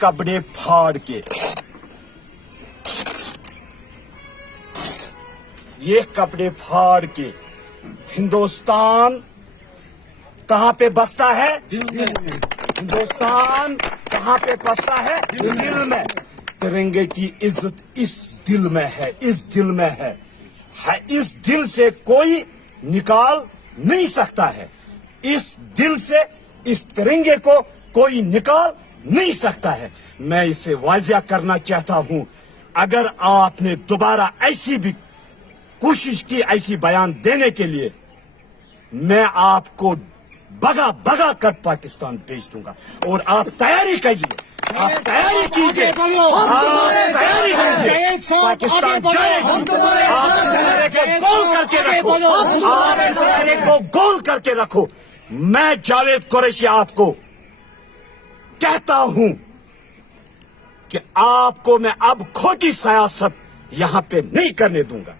कपड़े फाड़ के, ये कपड़े फाड़ के हिंदुस्तान कहाँ पे बसता है? हिंदुस्तान कहाँ पे बसता है? दिल में। तिरंगे की इज्जत इस दिल में है, इस दिल में है। इस दिल से कोई निकाल नहीं सकता है। इस दिल से इस तिरंगे को कोई निकाल नहीं सकता है। मैं इसे वाज़िया करना चाहता हूं, अगर आपने दोबारा ऐसी भी कोशिश की ऐसी बयान देने के लिए, मैं आपको भगा भगा कर पाकिस्तान भेज दूंगा। और आप तैयारी कीजिए, आप तैयारी कीजिए, आप तैयारी कीजिए। पाकिस्तान जाएगा। आप चेहरे को गोल करके रखो, आप चेहरे को गोल करके रखो। मैं जावेद कुरैशी आपको कहता हूं कि आपको मैं अब खोटी सियासत यहां पे नहीं करने दूंगा।